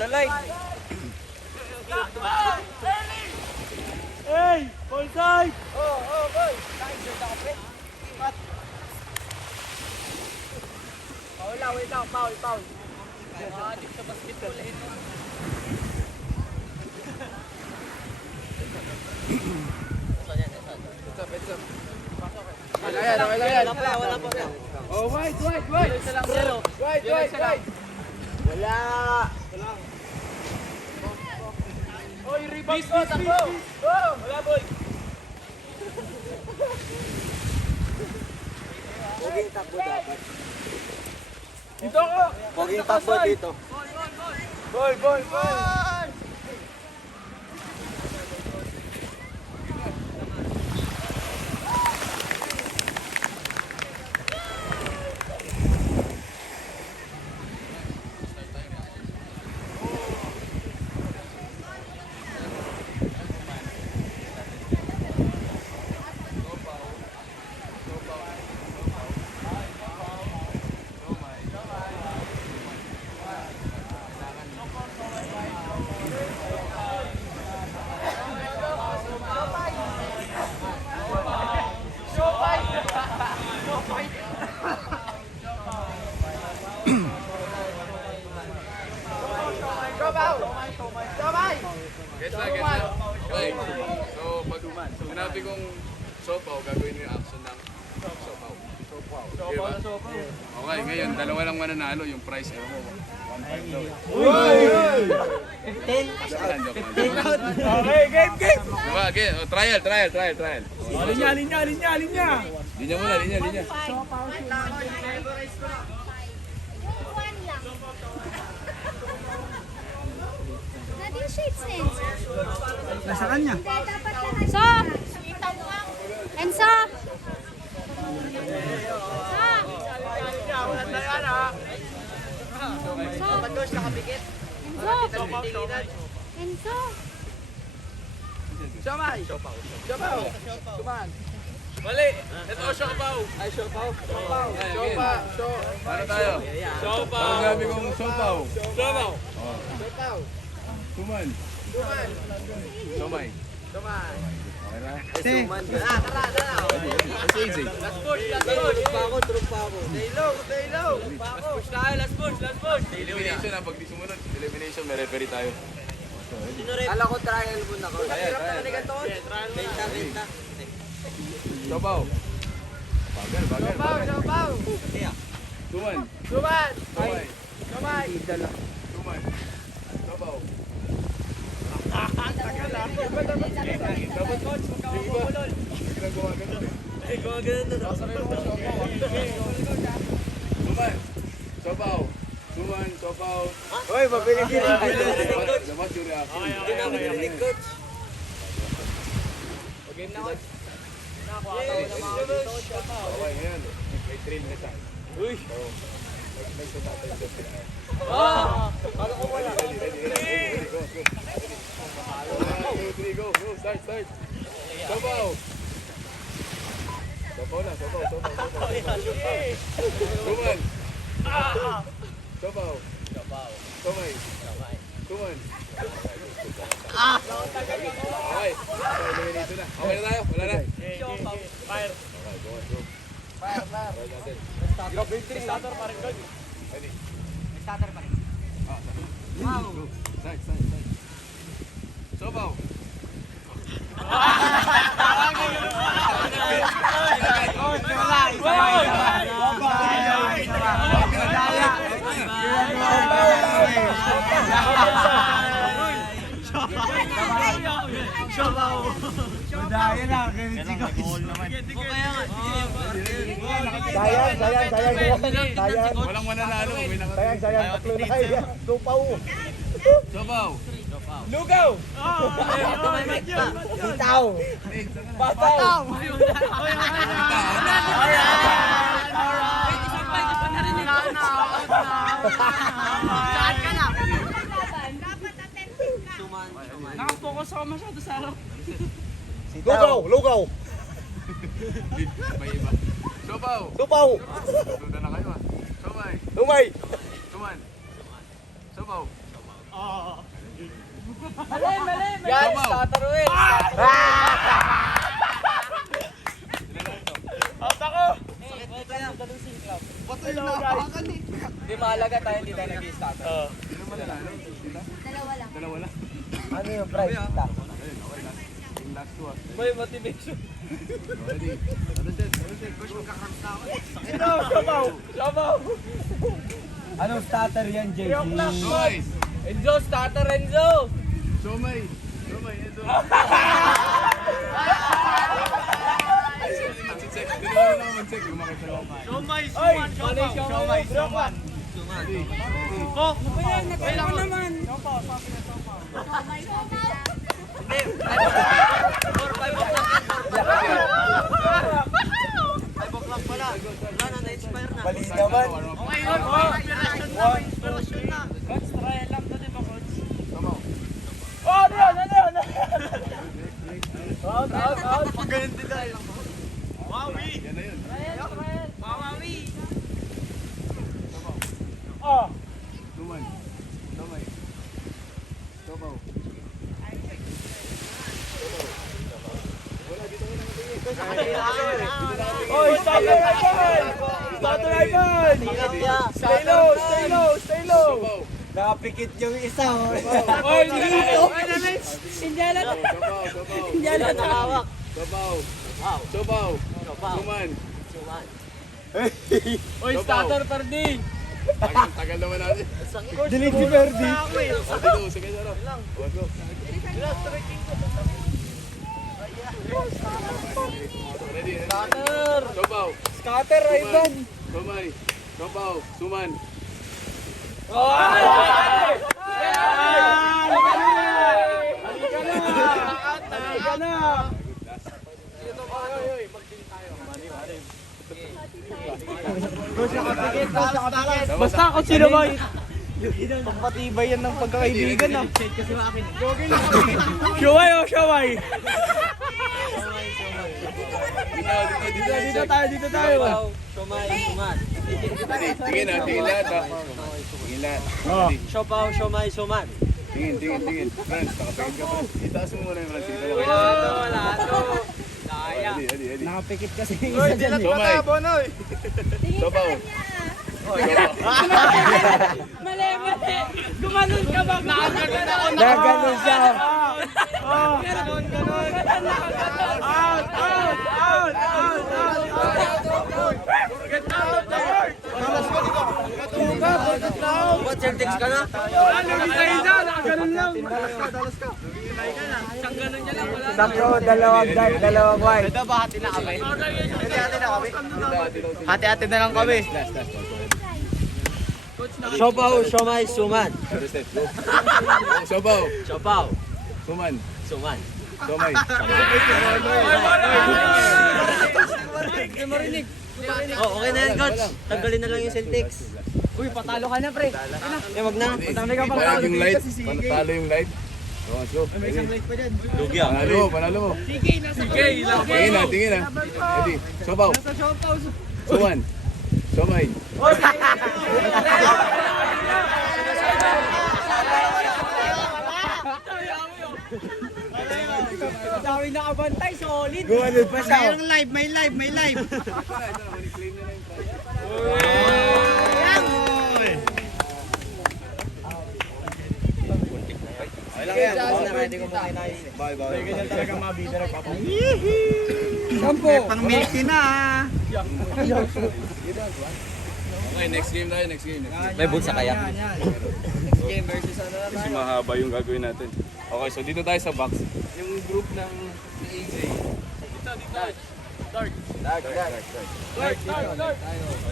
The light. Hey! Ball side! Boy. Wait lang. Foul. Dito sa basketball eh. It's up. Wala yan. Wala pa. Oh, wide! Isa lang zero. Wide! Wala. Oy, rebound! Takbo. Wala, boy! Poging takbo dapat. Dito ako! Poging takbo dito. Boy! Gets na. Okay. So, pag sinabi kong sopaw, gagawin mo yung action ng sopaw. Diba? Okay, ngayon, dalawa lang mananalo. Yung price, ewan mo, 1.5 daw. Joke lang. Okay, game! Diba? Again, trial. Linya! Linya muna. Not yung shape sense. Nasa kanya. Hindi, dapat lahat. So! Enzo! Enzo! Somay. Mali! Ito, sopaw! Ano tayo? Pag sinabi kong sopaw. Tuman. Somay. Okay na? Tara. That's easy. Trup pa ako. Stay low. Last push! Elimination na. Pag di sumunod, elimination, may referee tayo. Kala ko trial muna ko. Trial. Benta. Sopaw. Bagal. Tuman. Somay. Tuman. Sopaw. Tuman, sopaw. Hoy, mabilis din. Dapat yung reaction. Game na, coach. Okay, ngayon. May trail na siya. Uy! Kala ko wala. Ready, go. 1, 2, 3, go. Start. Sopaw. Sopaw na. Tuman. Sopaw. Somay. Tuman. Okay. Elimination na. Okay na tayo. Wala na. Fire! Go. Starter pa rin, coach. Ready. Starter pa rin. Go. Start. Sopaw. Madaya lang, ganyan si coach. Sayang. Walang mananalo. May Sayang, tatlo na yan. Tupaw. Sopaw. Lugaw! Bitaw. Bataw! Saan ka na? Nakapokus ako masyado sa harap. Lugaw. May iba. Sopaw. Lupaw. Duda na kayo ah. Somay. Lumay. Suman. Sopaw. Guys, Sopaw. tataruin! Out ako! Hindi mahalaga tayo, hindi tayo nag-i-starter. Dalawa lang. Dalawa na. Ano yung price? Yung last two ah. May motivation. Ready? Ano set? Coach, magkakrams na ako. Ito, sabaw! Sabaw! Anong starter yan, JG? Somay. Enzo, starter Enzo! Somay. Somay. Ito. Mag-check. Dalawa na ako mag-check. Yung mga dalawa. Ay! Siomay, Suman! Ready? Oh! Kailangan naman! Mali naman. Okay yun! Inspiration na! Coach, trial lang to, di ba, Coach? Sopaw. Oh, ano yun? Ano yun? Out! Yan na yun. Mawawi! Oh! Suman. Somay. Sopaw. Oy, starter Ivan! Starter Ivan! Stay low! Stay low! Stay low! Sopaw. Nakapikit yung isa. Oy, dito! Indiana na! Sopaw. Sopaw. Indiana na hawak! Sopaw. Sopaw. Suman. Oy, starter Pardi! Tagal naman natin. Dilig si Ferdi. O, dito. Sige, sarap. O, go. Ready? Starter! Sopaw. Scatter, Ivan! Somay. Sopaw. Suman. Oy! Halika na! Basta ako sino ba? Pagpatibay yan ng pagkakaibigan na. Shaway oh, shaway! Dito tayo. Tingin na, tingin lahat ha. Tingin lahat. Ready? Siopaw, siomay, suman. Tingin. Friends, nakapagin ka pa. Itaas mo muna yung Francis. Wala to. Daya. Ready. Nakapikit kasi yung Oy, isa dyan. dilat Somay. mata, Bonoy. Sopaw. Mali. Gumanon ka ba? Nakaganon ako. Naganon siya. Ganon. Out. Get out of the court. What, Celtics ka na? Ano, isa, nakaganon lang. Dalas ka. Isang ganon niya lang, wala. Sakto, dalawang white. Ito ba hati na kami? Hati-hati na lang kami. Siopaw, siomay, suman. Sopaw. Siopaw, Suman. suman. Somay. Oh, okay na yan, coach. Tanggalin na lang yung Celtics. Uy, patalo ka na, pre. Wag na. Payag yung light. Panatalo yung light. So, let's go. Lugya. Panalo mo. Sige, ilang. Tingin na. Ready? Sopaw. Suman. Somay. Dami nakabantay, solid. Gumanod pa siya. May live. Ready ko muna na. Bye. Ganyan talaga mga bida nagpapang. Pang milky na. Okay, next game tayo. May bulsa kaya? Game versus ano na Kasi mahaba yung gagawin natin. Okay, so dito tayo sa box. Yung group ng AJ. Dark.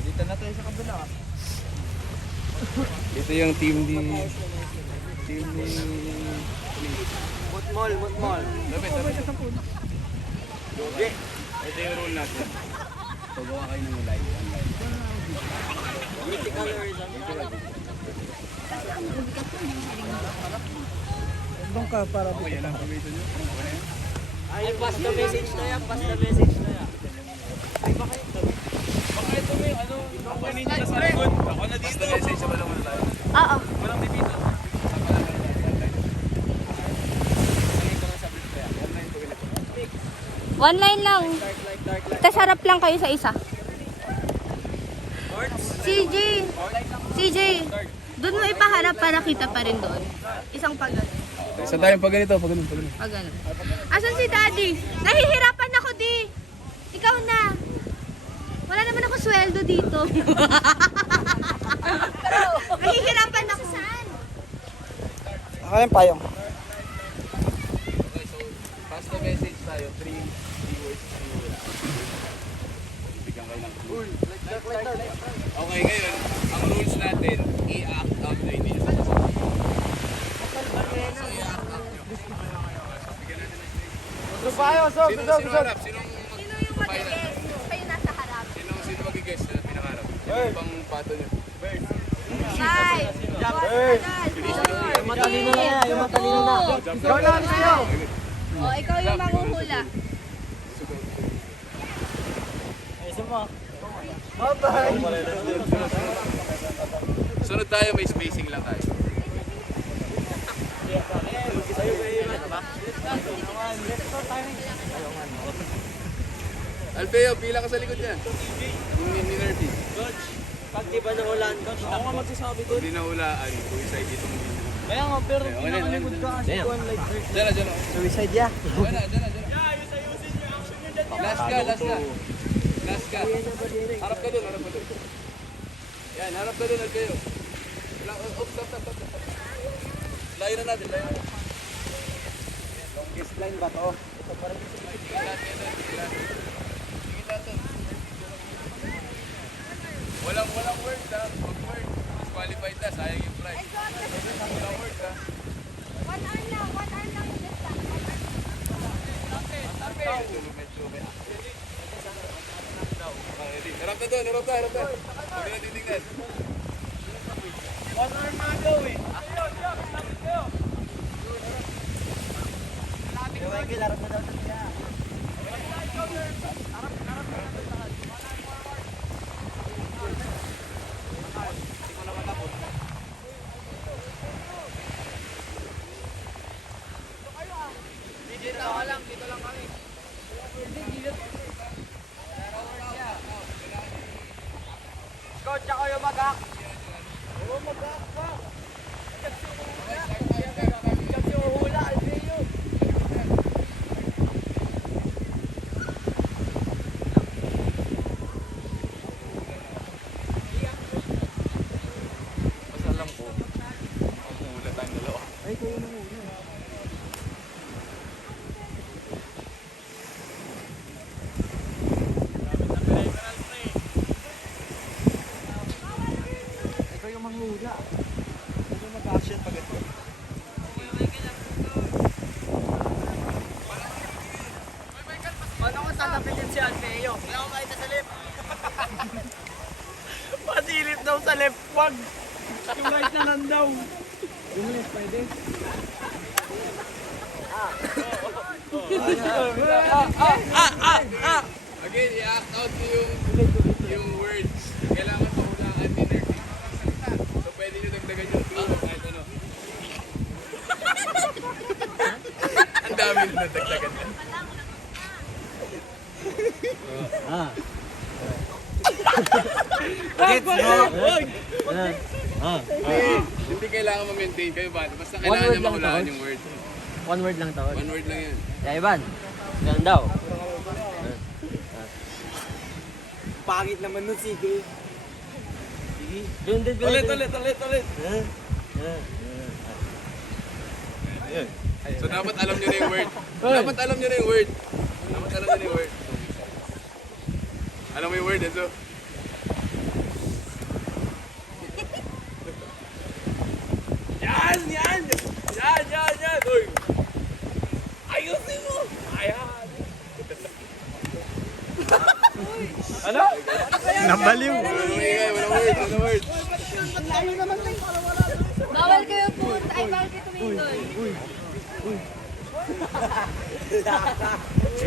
Dito na tayo sa kabila. Ito yung team ni Team ni... Mutmol. Lapit. Okay. Ito yung rule natin. Pagawa kayo ng live online. Doon ka para Okay, yan ang gamitin nyo. Okay na yan. Ay, pass the message na yan. Baka ito may ano, yung kanina na sa likod. Ako na dito. Basta message naman naman tayo. Oo. Walang dito. One line lang. Tas harap lang kayo sa isa. CJ, doon mo ipaharap para kita pa rin doon. Isang pag Isa tayong pag ganito. Pag ano. Asan si Daddy? Nahihirapan ako, di. Ikaw na. Wala naman ako sweldo dito. Nahihirapan ako. Saan? Ako yung payong. Okay, so pass the message tayo. 3 words. Bigyan kayo ng clue. Okay, ngayon, ang rules natin, i-act out na hindi sa So, i-act out nyo. So, bigyan natin ng stage. Sino harap? Sinong Sino yung mag-guess? Kayo nasa harap. Sino mag-guess na pinakaharap? Yung pang pato nyo. Five. Matalino na yan. Yung matalino na. Ikaw na sa'yo! O, ikaw yung manguhula. Sunod tayo, may spacing lang tayo. Alfeo, pila ka sa likod niyan. Ni Nerdy. Coach, pag di ba nahulaan, coach? Ako nga magsasabi, Pag di nahulaan, suicide itong Kaya nga, pero Okay, pinakalikod ka kasi one like Diyan na. Suicide ya. Diyan na. Last ka. Harap ka dun. Yan, harap ka dun, Alfeo. Stop. Layo na natin. Longest line ba to? Walang word ha. Wag word. Disqualified na. Sayang yung prize. Walang word ha. One arm lang yung distance. Harap na doon. Huwag na titignan. One arm na daw eh. Coach, ako yung mag-hack. Oo, mag-hack pa. Kasi uhula, Alfeo. Basta alam ko, ang hula tayong dalawa. Ay, kayo na muna. Ikaw yung manghula. Ikaw yung mag-action pag ito. Paano ko tatapitin si Alfeo? Wala ko makita sa left. Pasilip daw sa left. Wag. Yung right na lang daw. Yung left pwede. Again, i-act out niyo yung words. Kailangan mahulaan ni Nerdy. So pwede nyo dagdagan yung clue kahit ano. Ang dami na dagdagan yan. Hindi kailangan ma-maintain kayo ba? Basta kailangan nyo mahulaan yung word. One word lang tawag. One word lang yan. Kaya Ivan, ganun daw. Pangit naman nun, sige. Sige. Ulit. So dapat alam nyo na yung word. Dapat alam nyo na yung word. Alam mo yung word, Enzo? Yan! Ano? Nabaliw. Walang word. Bawal kayo punta. Ay, bawal kayo tumingin doon.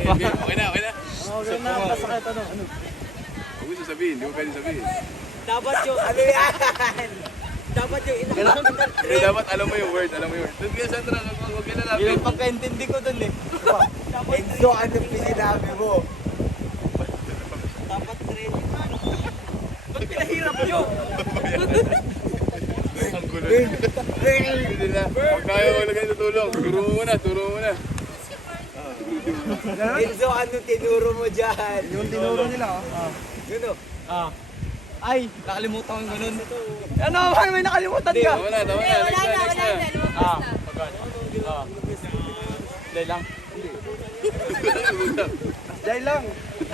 Okay na. Okay na, basta kahit ano. Huwag mo sasabihin, di mo pwede sabihin. Dapat yung ano yan? Dapat yung Pero dapat alam mo yung word. Doon kaya Sandra, huwag ka na lapit. yung pagkaintindi ko dun eh. Enzo, anong sinabi mo? Dapat rin. Ba't pinahirap nyo? Ang gulo. Hindi na. Huwag tayo maglagay sa tulong. Turo mo muna. Enzo, anong tinuro mo dyan? Yung tinuro nila, oh. Yun, oh. Ay, nakalimutan ko yung ganun. Ano, may nakalimutan ka? Tama na. Wala na. Lumabas na. Dahil lang. Dahil lang.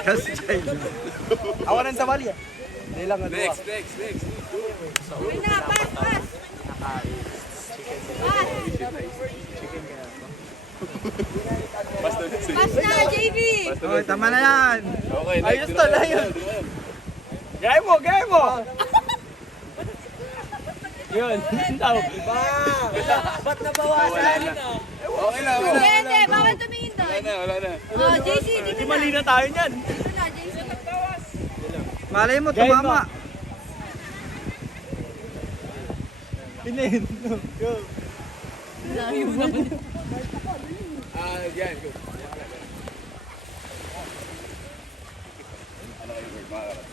Kasi dahil lang. Awanan sa bali, ah. Dahil lang. Next. Uy na, pass. Pass. Pass na, JB. Oh, tama na yan. Okay, next. Ayos to, ayos. Gaya mo. Yun, daw. Ba't nabawasan? Okay na. Hindi. Bawal tumingin doon. Wala na. Oh, JC, dito na. Mali na tayo niyan. Dito na, JC. Malay mo, tumama. Pinin. Go. Yan. Go. Ano kayo word, mga karat?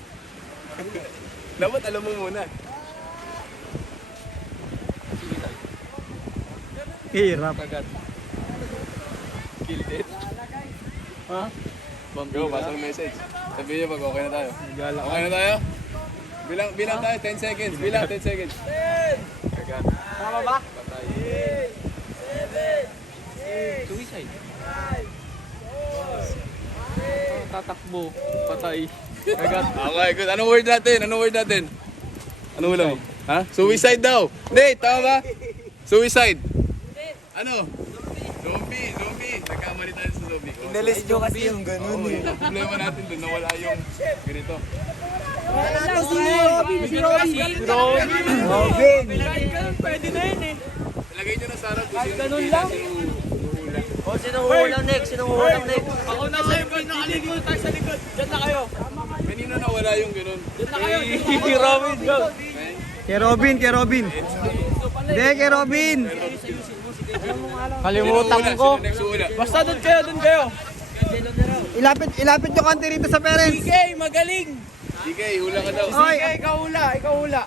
Dapat alam mo muna. Hirap. Kill it. Ha? Go, pasang message. Sabihin niyo pag okay na tayo. Okay na tayo? Bilang tayo, 10 seconds. Bilang 10 seconds. 10! Kagat. Tama ba? Patay. Suicide. Tatakbo. Patay. Kagat. Okay, good. Anong word natin? Ano ulam mo? Ha? Suicide daw. Hindi, tama ba? Suicide. Ano? Zombie. Nagkamali tayo sa zombie. Inalis nyo kasi yung ganun eh. Ang problema natin doon, nawala yung ganito. Si Robin. Pwede na yun eh. Ilagay nyo na sa harap kung sino ganun lang. O, Sinong hulang next? Ako na sa'yo, boy. Nakaligod tayo sa likod. Diyan na kayo. kanino nawala yung ganun? Diyan na kayo. Kay Robin, go. Kay Robin. Hindi, kay Robin. Kalimutan ko. Sino next uula? Basta doon kayo. Ilapit yung kante rito sa parents. Sige, hula ka daw. Oy, ikaw hula.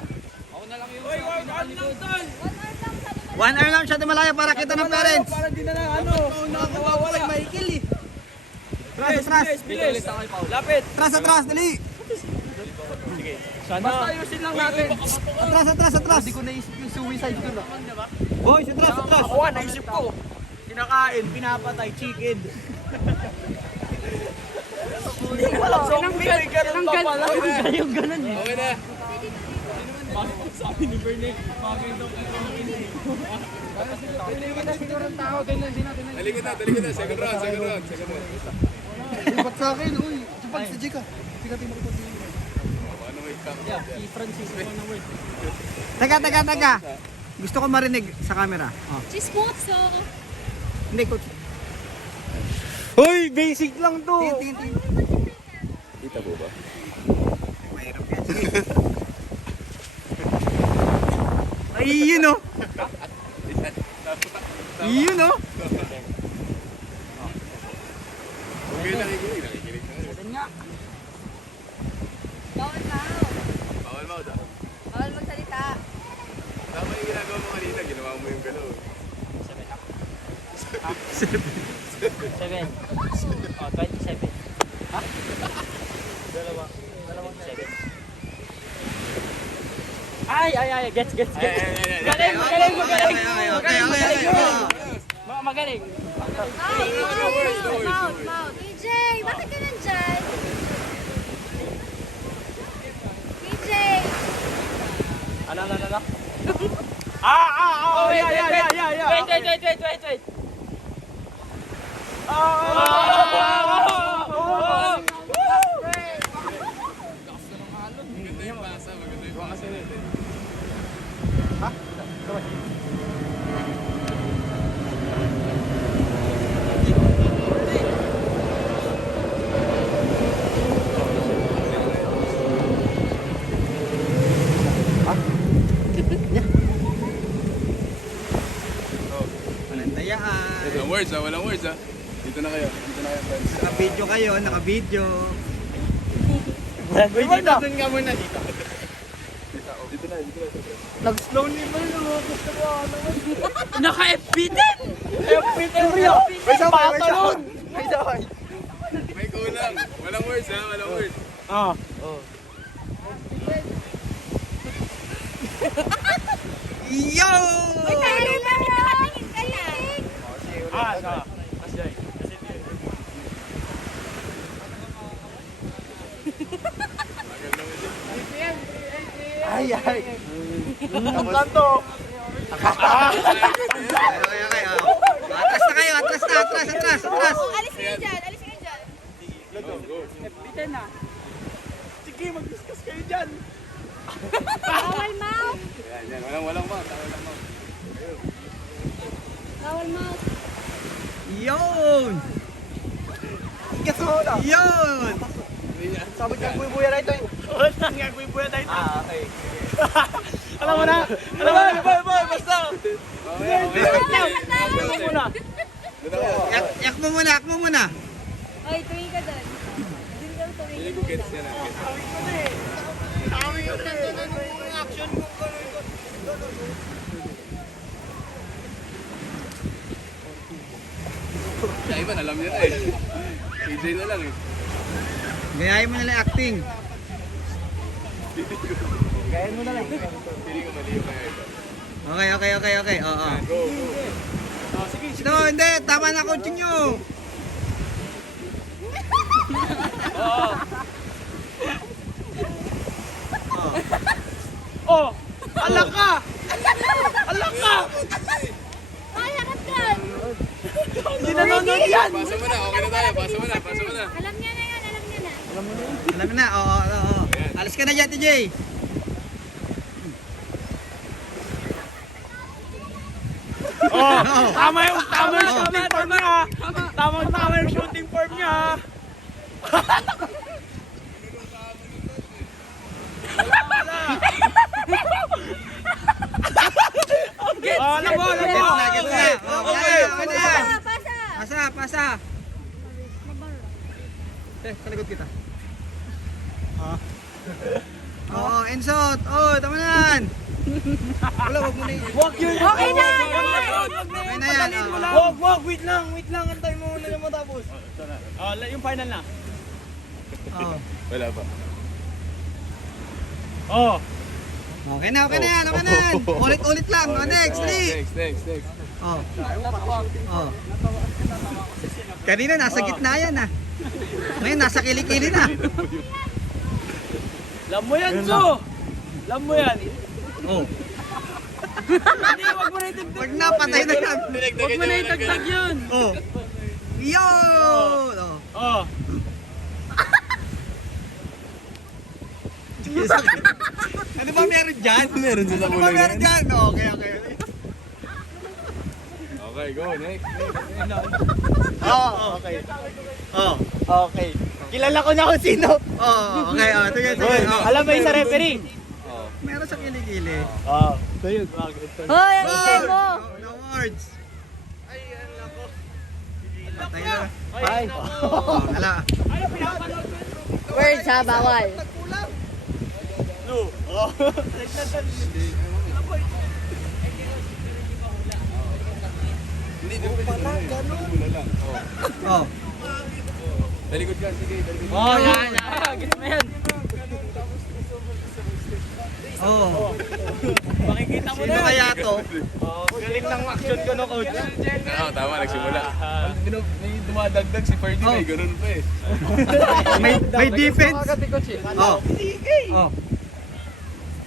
One hour lang siya malaya para kita ng parents. Para di na nawawala yung Michael eh. Atras. Lapit. Atras, dali. Sana. Basta ayusin lang natin. Atras. Hindi ko naisip yung suicide ko na. Boys, atras. Ako, naisip ko. Kinakain, pinapatay, chicken. Walang zombie, may ganun pa pala. Yung ganun eh. Okay na. Sabi ni Bernay, bagay daw kayo ang hindi. Talikod na. Second round. Ba't sa akin, uy. Sapat sa Jika. Sigatin mo ko pati. Ano may camp? Si Francisco na word. Teka. Gusto ko marinig sa camera. Oh. Chismoso. Hindi ko. Hoy, basic lang to. Kita po ba? Mahirap yan. Ay, yun o. Yun o. Okay, nakikinig na. Bawal Bawal daw. Bawal magsalita. Tama yung ginagawa mo kanina, ginawa mo yung galaw. 7. Oh, 27. Ha? Dalawang 7. Ay. Gets. Magaling. Magaling. Mouth. DJ, bakit ka nandyan? DJ. Ano? Oh, yeah. Wait. words ha, walang words ha. Dito na kayo, friends. Naka-video kayo, naka-video. Wait na. Doon nga muna dito. Dito na. Nag-slow mo na Naka-FB din! FB din rin! Patalon! May kulang. Walang words ha, walang words. Ah. Yo! Tayo na! Nakatingin ka na. Ang kanto! Okay. Atras na kayo, atras. Alis kayo dyan, alis kayo dyan. Bitin na. Sige, mag-discuss kayo dyan. Bawal mouth. Yan. Walang mouth. Bawal mouth. Yun! Yun! Sabi ka, buya na ito eh. Wala nga, buya na ito. Ah, okay. Alam mo na, boy, basta. Okay. Muna. Yak mo muna. Oy, tuwing ka doon. Doon ka tuwing. Hindi ko gets na. Kaya iba, alam niya na eh. PJ na lang eh. Gayahin mo nila yung acting. Hindi ko mali yung kaya ito. Okay. Oo. Go. Ito, hindi. Tama na coaching nyo. Oh! Alak ka! Ay, harap doon. Hindi nanonood yan! Pasa mo na, okay na tayo. Pasa mo na. Alam niya na yan, alam niya na. Alam mo na. Oo. Alis ka na dyan, TJ. Oh! Tama yung shooting form niya! Tama yung shooting form niya! Alam mo! Gets na. Okay na yan. Pasa. Pasa. Sa likod kita. Oo, Ensot. Tama na yan. Wala, wag mo na yun. Okay na! Okay na yan. Wag! Wait lang! Antay mo muna na matapos. Yung final na. Wala pa. Oh! Okay na yan. Ulit lang. Next. Next. Oh. Kanina nasa gitna yan ah. Ngayon nasa kilikili na. Alam mo yan, So! Alam mo yan! Oh. Hindi, wag mo na itagtag. Wag na, patay na yan. Wag mo na itagtag yun. Oh. Yun! Oh. Oh. Ano ba meron dyan? Meron dyan sa Ano ba kulang meron yan. dyan? Okay. Okay, go. Next. Oh, okay. Oh. Okay. Kilala ko na kung sino. Oh, okay. Sige. Oh. Alam mo yung sa referee? Meron sa kilikili. Oo. Sa'yo. Hoy, ang isay mo. No words. Patay na. Ay. Oh, hala. Words ha, bawal. No. Hindi, pala. Ganun lang. Oh. Dalikod ka. Sige, dalikod. Oh, yan. Gets mo yan. Oh. Makikita mo Sino na. kaya to? Galing ng action ko no, coach. Tama, nagsimula. May dumadagdag si Ferdy, may ganun pa eh. May defense. Oh. Oh.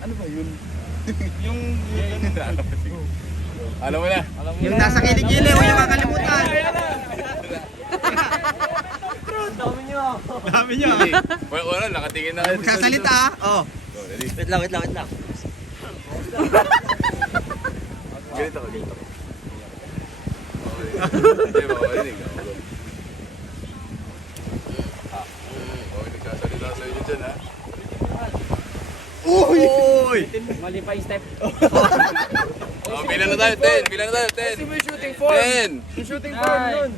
Ano ba yun? Yung Alam mo na. Yung nasa kilikili, huwag yung makalimutan. Dami niyo. Wala, nakatingin na kayo. Magsasalita ah. Oh. Ready? Wait lang. Ganito ka. Hindi ba marinig? Okay, nagsasalita sa inyo dyan ha. Uy! Mali pa yung step. Oh, bilang na tayo, 10. Bilang na tayo, 10. Kasi mo yung shooting form. 10. Yung shooting form nun.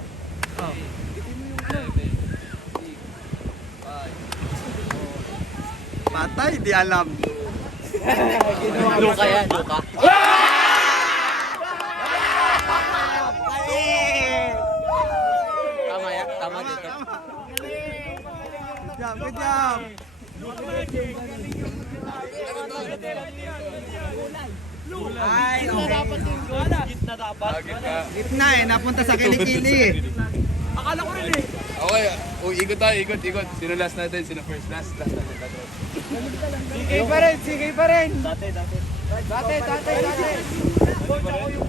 Patay, di alam. Luka yan, Luka. Tama yan, tama dito. Good job. Ay, okay. Gitna eh, napunta sa kilikili eh. Akala ko rin eh. Okay, ikot tayo, ikot. Sino last natin? Sino first? Last natin. Sige pa rin, sige pa rin. Dati. Coach, ako yung